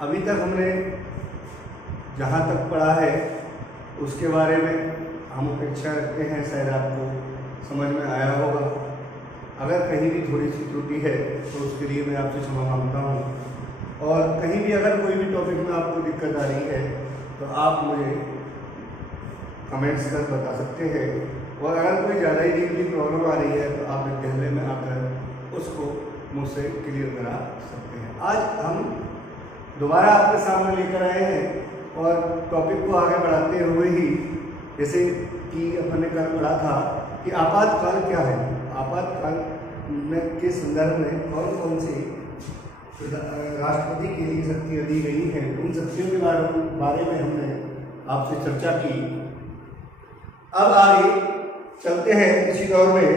अभी तक हमने जहाँ तक पढ़ा है उसके बारे में हम अपेक्षा रखते हैं शायद आपको समझ में आया होगा। अगर कहीं भी थोड़ी सी त्रुटि है तो उसके लिए मैं आपसे क्षमा मांगता हूँ। और कहीं भी अगर कोई भी टॉपिक में आपको दिक्कत आ रही है तो आप मुझे कमेंट्स कर बता सकते हैं। और अगर कोई ज़्यादा ही डीपली प्रॉब्लम आ रही है तो आप विद्यालय में आकर उसको मुझसे क्लियर करा सकते हैं। आज हम दोबारा आपके सामने लेकर आए हैं और टॉपिक को आगे बढ़ाते हुए ही, जैसे कि अपन ने कल पढ़ा था कि आपातकाल क्या है, आपातकाल में के संदर्भ में कौन कौन सी राष्ट्रपति के लिए शक्तियाँ दी गई हैं, उन शक्तियों के बारे में हमने आपसे चर्चा की। अब आगे चलते हैं इसी दौर में,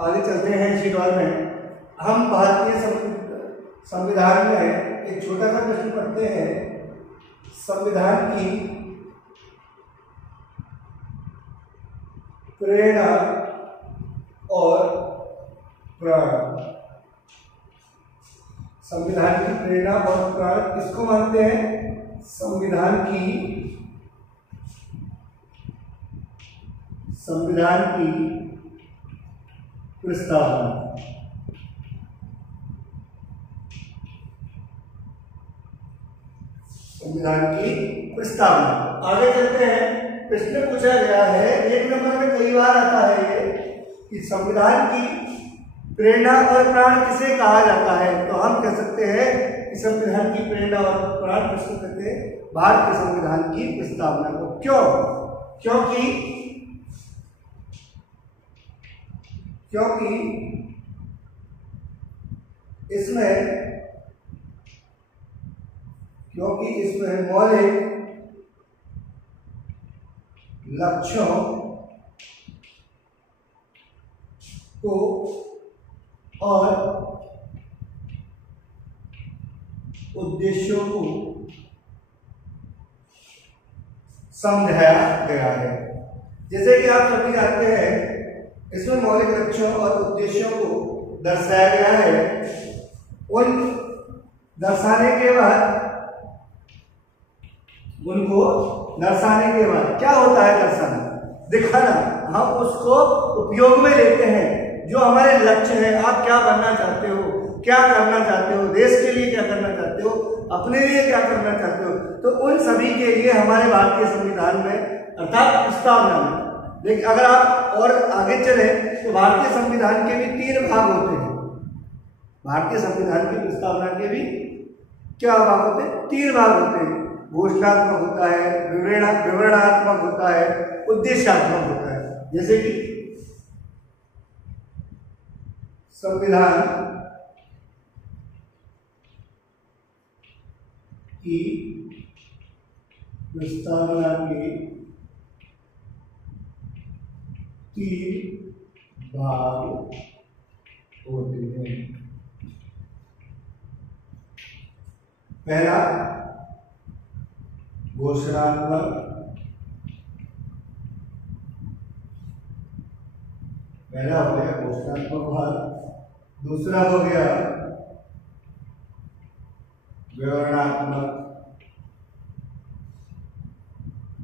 आगे चलते हैं इसी दौर में हम भारतीय संविधान में एक छोटा सा प्रश्न पढ़ते हैं। संविधान की प्रेरणा और प्राण, संविधान की प्रेरणा और प्राण किसको मानते हैं? संविधान की प्रस्तावना, संविधान की प्रस्तावना। आगे चलते हैं। प्रश्न पूछा गया है, एक नंबर में कई बार आता है ये कि संविधान की प्रेरणा और प्राण किसे कहा जाता है? तो हम कह सकते हैं कि संविधान की प्रेरणा और प्राण किसको कहते हैं? भारतीय संविधान की प्रस्तावना को। क्यों? क्योंकि इसमें मौलिक लक्ष्यों को और उद्देश्यों को समझाया गया है। जैसे कि आप सभी जानते हैं, इसमें मौलिक लक्ष्यों और उद्देश्यों को दर्शाया गया है। उन दर्शाने के बाद क्या होता है? दर्शाना, दिखाना। हम उसको उपयोग में लेते हैं। जो हमारे लक्ष्य है, आप क्या बनना चाहते हो, क्या करना चाहते हो, देश के लिए क्या करना चाहते हो, अपने लिए क्या करना चाहते हो, तो उन सभी के लिए हमारे भारतीय संविधान में अर्थात प्रस्तावना में। लेकिन अगर आप और आगे चले तो भारतीय संविधान के भी 3 भाग होते हैं। भारतीय संविधान की प्रस्तावना के भी क्या भाग होते हैं? 3 भाग होते हैं। घोषणात्मक होता है, विवरणात्मक होता है, उद्देश्यात्मक होता है। जैसे कि संविधान की प्रस्तावना के 3 भाग होते हैं। पहला घोषणात्मक, पहला हो गया घोषणात्मक भाग, दूसरा हो गया विवरणात्मक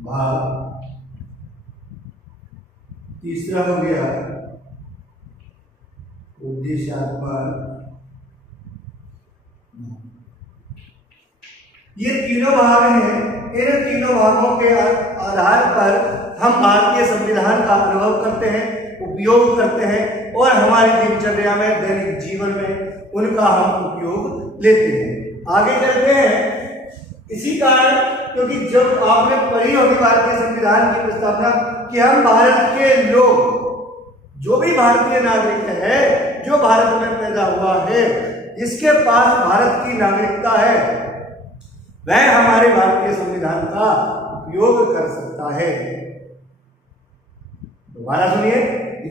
भाग, तीसरा हो गया उद्देश्यात्मक। ये तीनों भाग हैं। इन तीनों भागों के आधार पर हम भारतीय संविधान का अनुभव करते हैं, उपयोग करते हैं और हमारी दिनचर्या में, दैनिक जीवन में उनका हम उपयोग लेते हैं। आगे चलते हैं। इसी कारण, क्योंकि जब आपने पढ़ी होगी भारतीय संविधान की प्रस्तावना कि हम भारत के लोग, जो भी भारतीय नागरिक है, जो भारत में पैदा हुआ है, जिसके पास भारत की नागरिकता है, वह हमारे भारतीय संविधान का उपयोग कर सकता है। दोबारा सुनिए,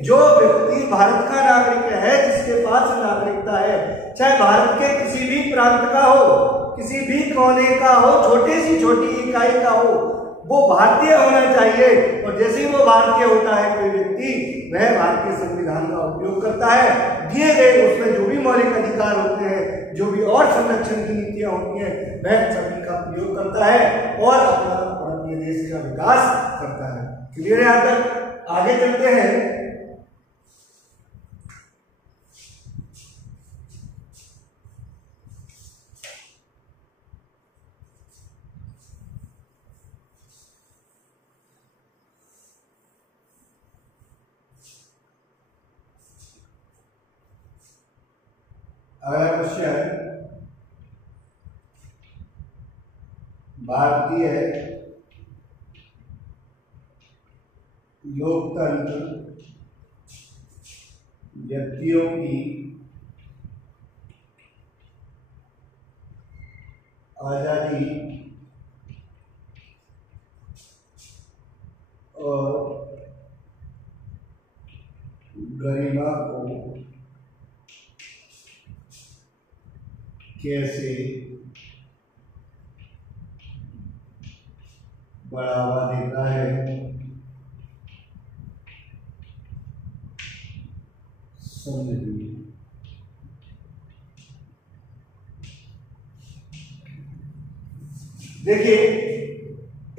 जो व्यक्ति भारत का नागरिक है, जिसके पास नागरिकता है, चाहे भारत के किसी भी प्रांत का हो, किसी भी कोने का हो, छोटी इकाई का हो, वो भारतीय होना चाहिए। और जैसे ही वो भारतीय होता है कोई व्यक्ति, वह भारतीय संविधान का उपयोग करता है। दिए गए उसमें जो भी मौलिक अधिकार होते हैं संरक्षण की नीतियां होती हैं वह सभी का प्रयोग करता है और अपने देश का विकास करता है। क्लियर है? यहाँ तक आगे चलते हैं। अगला क्वेश्चन, भारतीय लोकतंत्र व्यक्तियों की आजादी और गरिमा को कैसे बढ़ावा देता है, समझिए। देखिए,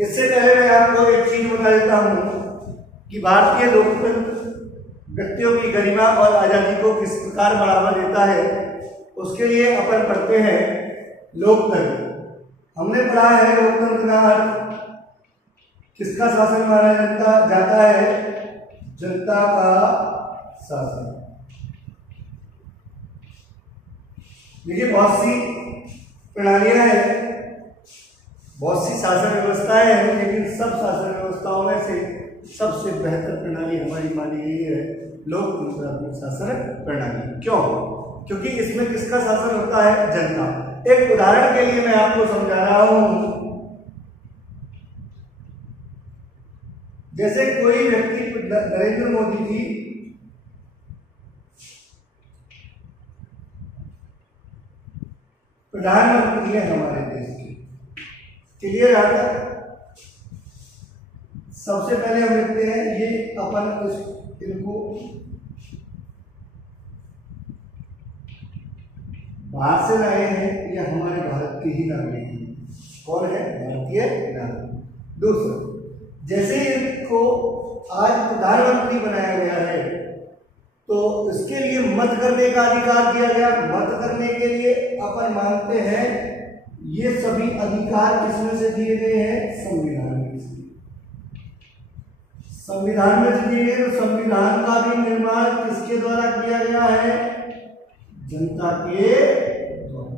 इससे पहले मैं आपको एक चीज बता देता हूं कि भारतीय लोकतंत्र व्यक्तियों की गरिमा और आजादी को किस प्रकार बढ़ावा देता है। उसके लिए अपन पढ़ते हैं लोकतंत्र। हमने पढ़ा है लोकतंत्र का अर्थ किसका शासन माना जाता है? जनता का शासन। देखिए, बहुत सी प्रणालियां हैं, बहुत सी शासन व्यवस्थाएं हैं, लेकिन सब शासन व्यवस्थाओं में से सबसे बेहतर प्रणाली हमारी मानी गई है लोकतंत्र शासन प्रणाली। क्यों? क्योंकि इसमें किसका शासन होता है? जनता। एक उदाहरण के लिए मैं आपको समझा रहा हूं। जैसे कोई व्यक्ति, नरेंद्र मोदी जी प्रधानमंत्री है हमारे देश के। क्लियर आता है? सबसे पहले हम लिखते हैं ये अपन इनको बाहर से लाए हैं, ये हमारे भारत के ही नागरिक हैं। कौन है? भारतीय नागरिक। दूसरा, जैसे इनको आज प्रधानमंत्री बनाया गया है तो इसके लिए मत करने का अधिकार दिया गया। मत करने के लिए अपन मानते हैं ये सभी अधिकार किसमें से दिए गए हैं? संविधान में से। संविधान में से दिए गए। तो संविधान का भी निर्माण किसके द्वारा किया गया है? जनता के द्वारा।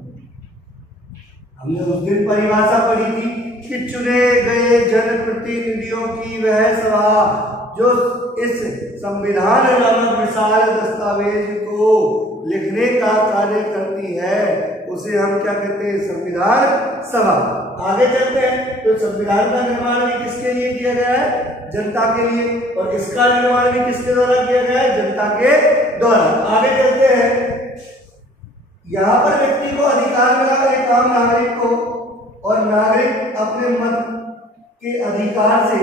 हमने उस दिन परिभाषा पढ़ी थी कि चुने गए जनप्रतिनिधियों की वह सभा जो इस संविधान नामक विशाल दस्तावेज को लिखने का कार्य करती है, उसे हम क्या कहते हैं? संविधान सभा। आगे चलते हैं तो संविधान का निर्माण भी किसके लिए किया गया है? जनता के लिए। और इसका निर्माण भी किसके द्वारा किया गया है? जनता के द्वारा। आगे चलते हैं, यहां पर व्यक्ति को अधिकार मिला एक आम नागरिक को, और नागरिक अपने मत के अधिकार से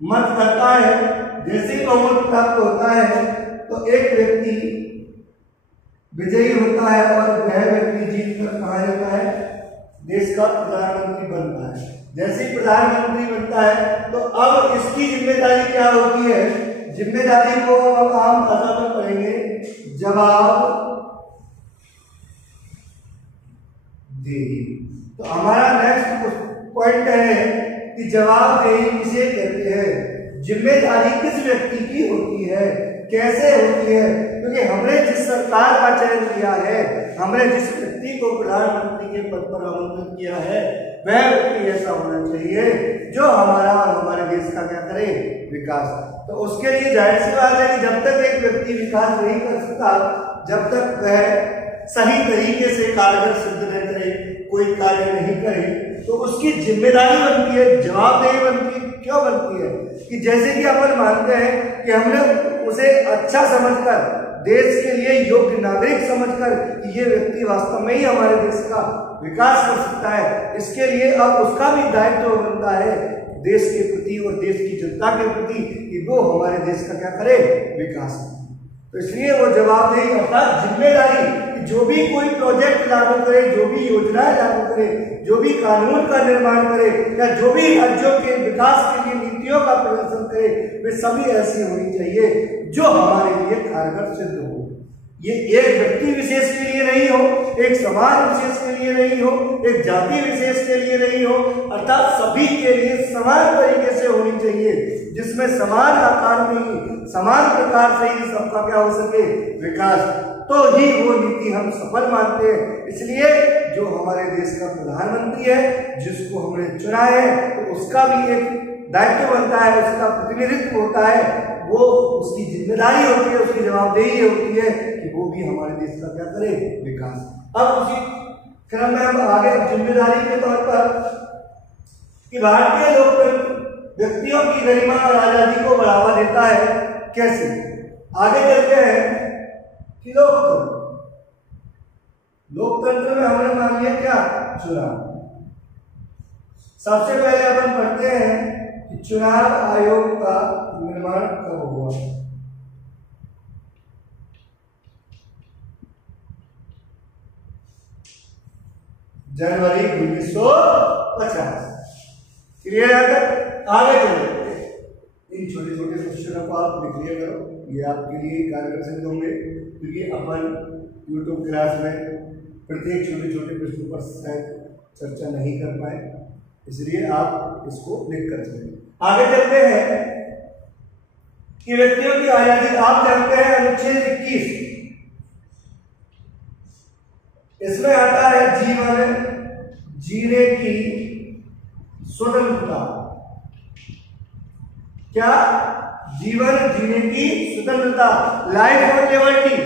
मत करता है। जैसे ही बहुमत प्राप्त होता है तो एक व्यक्ति विजयी होता है और वह व्यक्ति जीत कर कहा जाता है? देश का प्रधानमंत्री बनता है। जैसे ही प्रधानमंत्री बनता है तो अब इसकी जिम्मेदारी क्या होती है? जिम्मेदारी को हम आम भाषा में पढ़ेंगे जवाब देही। तो हमारा नेक्स्ट पॉइंट है कि जवाबदेही किसे कहते हैं? जिम्मेदारी किस व्यक्ति की होती है, कैसे होती है? क्योंकि हमने जिस सरकार का चयन किया है, हमने जिस व्यक्ति को प्रधानमंत्री के पद पर आमंत्रित किया है, वह व्यक्ति ऐसा होना चाहिए जो हमारा और हमारे देश का क्या करे? विकास। तो उसके लिए जाहिर सी बात है कि जब तक एक व्यक्ति विकास नहीं कर सकता, जब तक वह सही तरीके से कारगर सिद्ध न करे, कोई कार्य नहीं करे, तो उसकी जिम्मेदारी बनती है, जवाबदेही बनती है। क्यों बनती है? कि जैसे कि अपन मानते हैं कि हमने उसे अच्छा समझकर, देश के लिए योग्य नागरिक समझकर कि ये व्यक्ति वास्तव में ही हमारे देश का विकास कर सकता है, इसके लिए अब उसका भी दायित्व बनता है देश के प्रति और देश की जनता के प्रति कि वो हमारे देश का क्या करे? विकास। तो इसलिए वो जवाबदेही अर्थात जिम्मेदारी, जो भी कोई प्रोजेक्ट लागू करे, जो भी योजनाएं लागू करे, जो भी कानून का निर्माण करे या जो भी राज्यों के विकास के लिए नीतियों का प्रदर्शन करे, वे सभी ऐसी होनी चाहिए जो हमारे लिए कारगर सिद्ध हो। ये एक व्यक्ति विशेष के लिए नहीं हो, एक समाज विशेष के लिए नहीं हो, एक जाति विशेष के लिए नहीं हो, अर्थात सभी के लिए समान तरीके से होनी चाहिए, जिसमें समान आकार में ही समान प्रकार से ही सबका क्या हो सके, विकास। तो ही वो नीति हम सफल मानते हैं। इसलिए जो हमारे देश का प्रधानमंत्री है, जिसको हमने चुना है, तो उसका भी एक दायित्व बनता है, उसका प्रतिनिधित्व होता है, वो उसकी जिम्मेदारी होती है, उसकी जवाबदेही होती है कि वो भी हमारे देश का क्या करे, विकास। अब उसी क्रम में हम आगे जिम्मेदारी के तौर पर कि भारतीय लोकतंत्र व्यक्तियों की गरिमा और आजादी को बढ़ावा देता है, कैसे? आगे चलते हैं कि लोकतंत्र में हमने मान लिया क्या, चुनाव। सबसे पहले अपन पढ़ते हैं कि चुनाव आयोग का निर्माण कब हुआ। जनवरी 1950। क्लियर है? आगे चलते इन छोटे छोटे क्वेश्चनों को आप लिख लिया करो, ये आपके लिए कारगर सिद्ध होंगे, क्योंकि अपन यूट्यूब क्लास में प्रत्येक छोटे छोटे प्रश्नों पर शायद चर्चा नहीं कर पाए, इसलिए आप इसको लिख कर चलें। आगे चलते हैं कि व्यक्तियों की आजादी। आप जानते हैं अनुच्छेद 21, इसमें आता है जीवन जीने की स्वतंत्रता। क्या? जीवन जीने की स्वतंत्रता, लाइफ और लिबर्टी।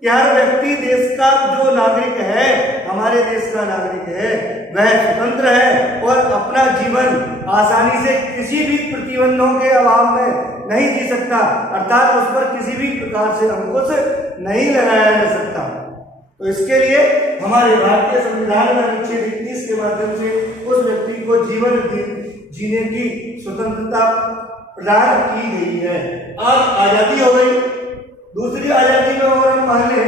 कि हर व्यक्ति देश का जो नागरिक है, हमारे देश का नागरिक है, वह स्वतंत्र है और अपना जीवन आसानी से किसी भी प्रतिबंधों के अभाव में नहीं जी सकता, अर्थात उस पर किसी भी प्रकार से अंकुश नहीं लगाया जा सकता। तो इसके लिए हमारे भारतीय संविधान में अनुच्छेद 21 के माध्यम से उस व्यक्ति को जीवन जीने की स्वतंत्रता प्रदान की गई है। अब आजादी हो गई। दूसरी आजादी में और हम मान लें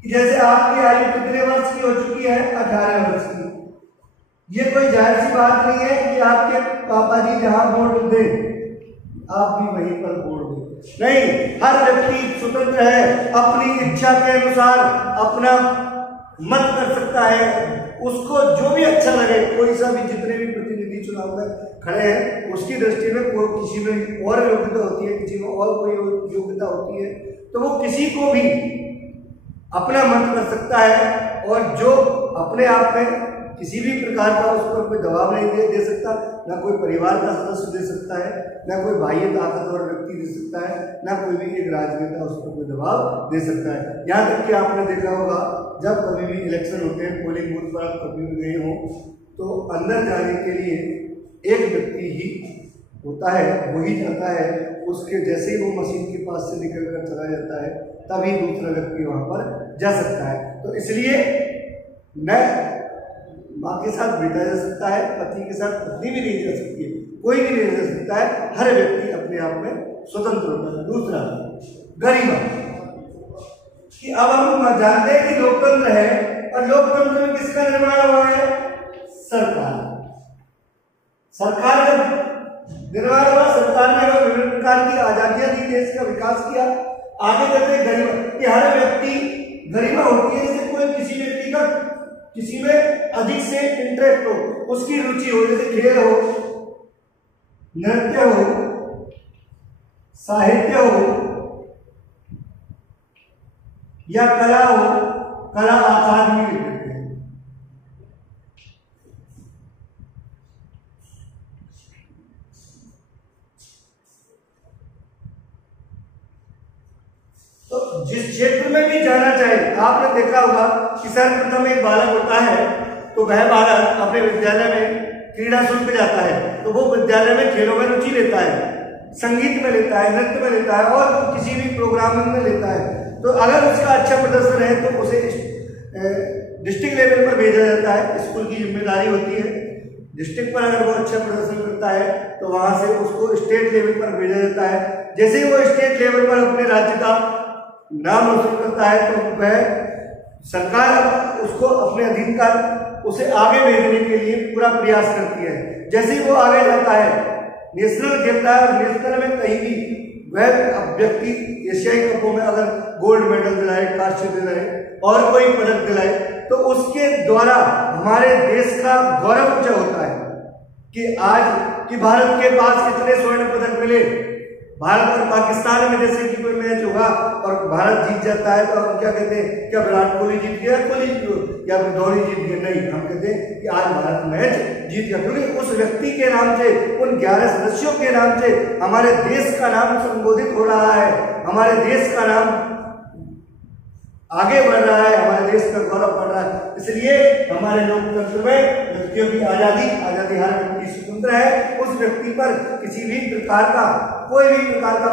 कि जैसे आपकी आयु कितने वर्ष की हो चुकी है, 18 वर्ष की। ये कोई जाहिर सी बात नहीं है कि आपके पापा जी जहां वोट दें आप भी वहीं पर वोट दें, नहीं। हर व्यक्ति स्वतंत्र है, अपनी इच्छा के अनुसार अपना मत कर सकता है, उसको जो भी अच्छा लगे। कोई सा भी, जितने भी प्रतिनिधि चुनाव में खड़े हैं, उसकी दृष्टि में कोई किसी में और योग्यता होती है, किसी में और कोई योग्यता होती है, तो वो किसी को भी अपना मत कर सकता है, और जो अपने आप में किसी भी प्रकार का उस पर कोई दबाव नहीं दे सकता, ना कोई परिवार का सदस्य दे सकता है, ना कोई बाह्य ताकतवर व्यक्ति दे सकता है, ना कोई भी एक राजनेता उस पर कोई दबाव दे सकता है। यहाँ तक कि आपने देखा होगा, जब कभी भी इलेक्शन होते हैं, पोलिंग बूथ पर आप कभी भी गए हो, तो अंदर जाने के लिए एक व्यक्ति ही होता है, वही जाता है। उसके जैसे ही वो मशीन के पास से निकल कर चला जाता है, तभी दूसरा व्यक्ति वहां पर जा सकता है। तो इसलिए न माँ के साथ बेटा जा सकता है, पति के साथ पत्नी भी नहीं जा सकती है, कोई भी नहीं जा सकता है। हर व्यक्ति अपने आप में स्वतंत्र होता है। दूसरा, गरिमा। कि अब हम जानते हैं कि लोकतंत्र है, और लोकतंत्र में किसका निर्माण हुआ है? सरकार का निर्माण हुआ। सरकार ने विभिन्न प्रकार की आजादियां दी, देश का विकास किया। आगे चलते गरिमा, कि हर व्यक्ति गरिमा होती है, जैसे कोई किसी व्यक्ति का किसी में अधिक से इंटरेस्ट हो, उसकी रुचि हो, जैसे खेल हो, नृत्य हो, साहित्य हो या कला हो, कला अकादमी कहते हैं। तो जिस क्षेत्र में भी जाना चाहे, आपने देखा होगा कि सर्वप्रथम एक बालक होता है, तो वह बालक अपने विद्यालय में क्रीड़ा शुल्क जाता है, तो वो विद्यालय में खेलों में रुचि लेता है, संगीत में लेता है, नृत्य में लेता है, और किसी भी प्रोग्रामिंग में लेता है। तो अगर उसका अच्छा प्रदर्शन है तो उसे डिस्ट्रिक्ट लेवल पर भेजा जाता है, स्कूल की जिम्मेदारी होती है। डिस्ट्रिक्ट पर अगर वो अच्छा प्रदर्शन करता है तो वहां से उसको स्टेट लेवल पर भेजा जाता है। जैसे ही वो स्टेट लेवल पर अपने राज्य का नाम रोशन करता है तो वह सरकार उसको अपने अधीन का उसे आगे भेजने के लिए पूरा प्रयास करती है। जैसे ही वो आगे जाता है, नेशनल खेलता है और नेशनल में कहीं भी वह व्यक्ति एशियाई कपों में अगर गोल्ड मेडल दिलाए, कांस्य दिलाए और कोई पदक दिलाए तो उसके द्वारा हमारे देश का गौरव ऊंचा होता है कि आज कि भारत के पास इतने स्वर्ण पदक मिले। भारत और पाकिस्तान में जैसे कि कोई मैच होगा और भारत जीत जाता है तो हम क्या कहते हैं, क्या विराट कोहली जीत गया, कोहली या फिर धोनी जीत गया? नहीं, हम कहते हैं कि आज भारत मैच जीत गया, क्योंकि उस व्यक्ति के नाम से, उन 11 सदस्यों के नाम से हमारे देश का नाम संबोधित हो रहा है, हमारे देश का नाम आगे बढ़ रहा है, हमारे देश का गौरव बढ़ रहा है। इसलिए हमारे लोकतंत्र में व्यक्तियों की आजादी हर व्यक्ति स्वतंत्र है। उस व्यक्ति पर किसी भी प्रकार का कोई भी प्रकार का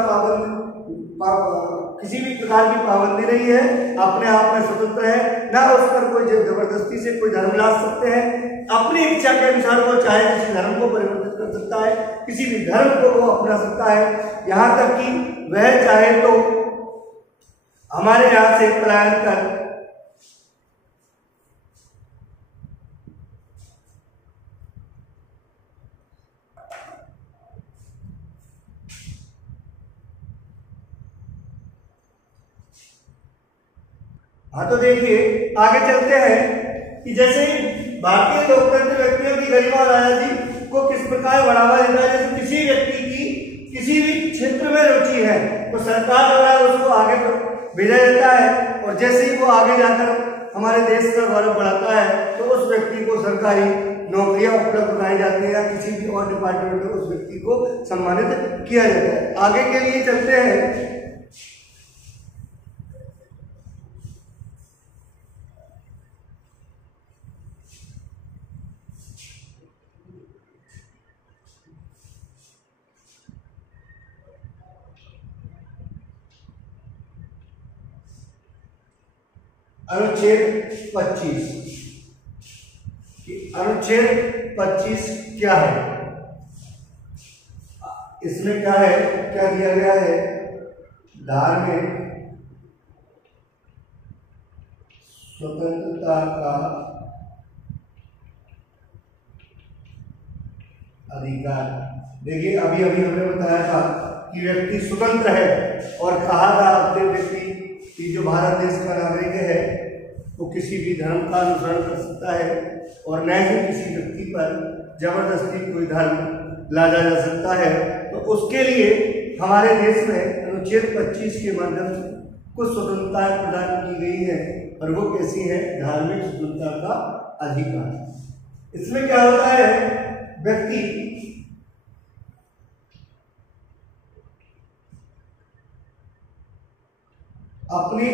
किसी भी प्रकार की पाबंदी नहीं है, अपने आप में स्वतंत्र है, ना उस पर कोई जबरदस्ती से कोई धर्म ला सकते हैं। अपनी इच्छा के अनुसार वो चाहे किसी धर्म को परिवर्तित कर सकता है, किसी भी धर्म को वो अपना सकता है, यहाँ तक कि वह चाहे तो हमारे यहाँ से पलायन कर हाँ, तो देखिए आगे चलते हैं कि जैसे भारतीय लोकतंत्र व्यक्तियों की गरिमा और आजादी को किस प्रकार बढ़ावा देता है। जैसे किसी व्यक्ति की किसी भी क्षेत्र में रुचि है तो सरकार द्वारा उसको आगे भेजा जाता है, और जैसे ही वो आगे जाकर हमारे देश का गौरव बढ़ाता है तो उस व्यक्ति को सरकारी नौकरियां उपलब्ध कराई जाती है या किसी भी और डिपार्टमेंट में उस व्यक्ति को सम्मानित किया जाता है। आगे के लिए चलते हैं। अनुच्छेद 25। अनुच्छेद 25 क्या है? इसमें क्या है, क्या दिया गया है? धार्मिक स्वतंत्रता का अधिकार। देखिए अभी अभी हमने बताया था कि व्यक्ति स्वतंत्र है और कहा था अपने व्यक्ति कि जो भारत देश का नागरिक है वो किसी भी धर्म का अनुसरण कर सकता है और न ही किसी व्यक्ति पर जबरदस्ती कोई धर्म लादा जा सकता है। तो उसके लिए हमारे देश में अनुच्छेद 25 के माध्यम से कुछ स्वतंत्रताएं प्रदान की गई है, और वो कैसी है? धार्मिक स्वतंत्रता का अधिकार। इसमें क्या होता है, व्यक्ति अपनी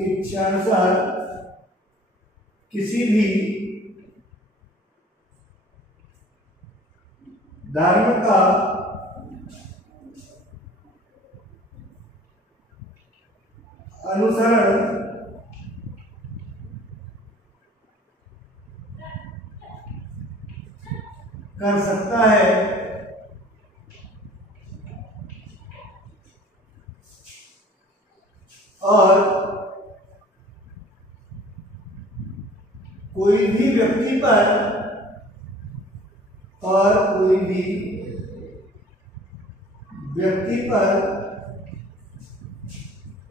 इच्छानुसार किसी भी धर्म का अनुसरण कर सकता है और कोई भी व्यक्ति पर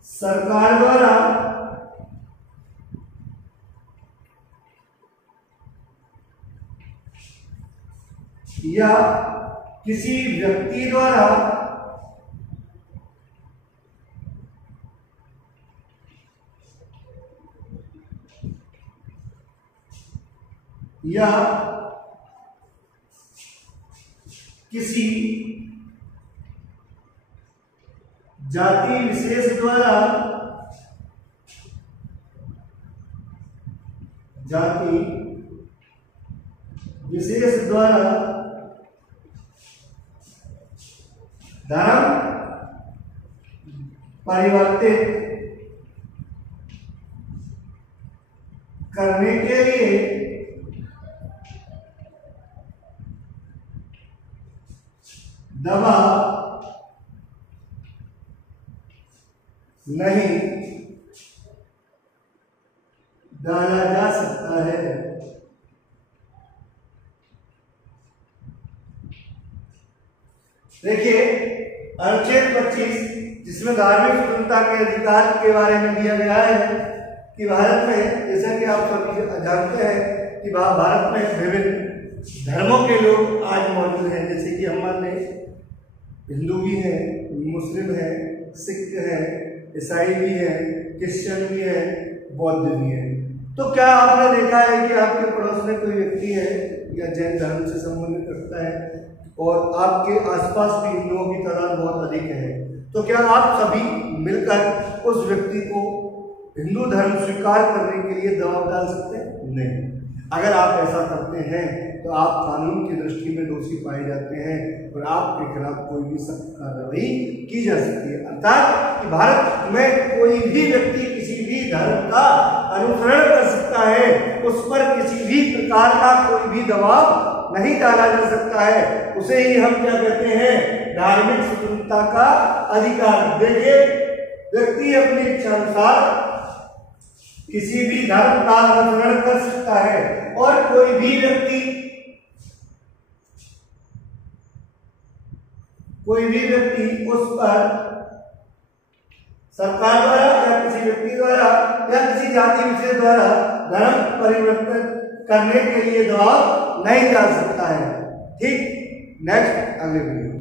सरकार द्वारा या किसी व्यक्ति द्वारा या किसी जाति विशेष द्वारा धर्म परिवर्तित करने के लिए दबाव नहीं डाला जा सकता है। देखिए अनुच्छेद 25 जिसमें धार्मिक स्वतंत्रता के अधिकार के बारे में दिया गया है कि भारत में, जैसा कि आप सभी जानते हैं कि भारत में विभिन्न धर्मों के लोग आज मौजूद हैं। जैसे कि हम मान लें हिंदू भी है, मुस्लिम है, सिख है, ईसाई भी है, क्रिश्चियन भी है, बौद्ध भी है। तो क्या आपने देखा है कि आपके पड़ोस में कोई व्यक्ति है या जैन धर्म से संबंधित रखता है और आपके आसपास भी हिंदुओं की तादाद बहुत अधिक है, तो क्या आप सभी मिलकर उस व्यक्ति को हिंदू धर्म स्वीकार करने के लिए दबाव डाल सकते हैं? नहीं। अगर आप ऐसा करते हैं तो आप कानून की दृष्टि में दोषी पाए जाते हैं और आपके खिलाफ कोई भी सख्त कार्रवाई की जा सकती है। अर्थात कि भारत में कोई भी व्यक्ति किसी भी धर्म का अनुसरण कर सकता है, उस पर किसी भी प्रकार का कोई भी दबाव नहीं डाला जा सकता है। उसे ही हम क्या कहते हैं? धार्मिक स्वतंत्रता का अधिकार। देखिए व्यक्ति अपनी इच्छा अनुसार किसी भी धर्म का अनुसरण कर सकता है और कोई भी व्यक्ति उस पर सरकार द्वारा या किसी व्यक्ति द्वारा या किसी जाति विशेष द्वारा धर्म परिवर्तन करने के लिए दबाव नहीं डाल सकता है। ठीक, नेक्स्ट अगले वीडियो।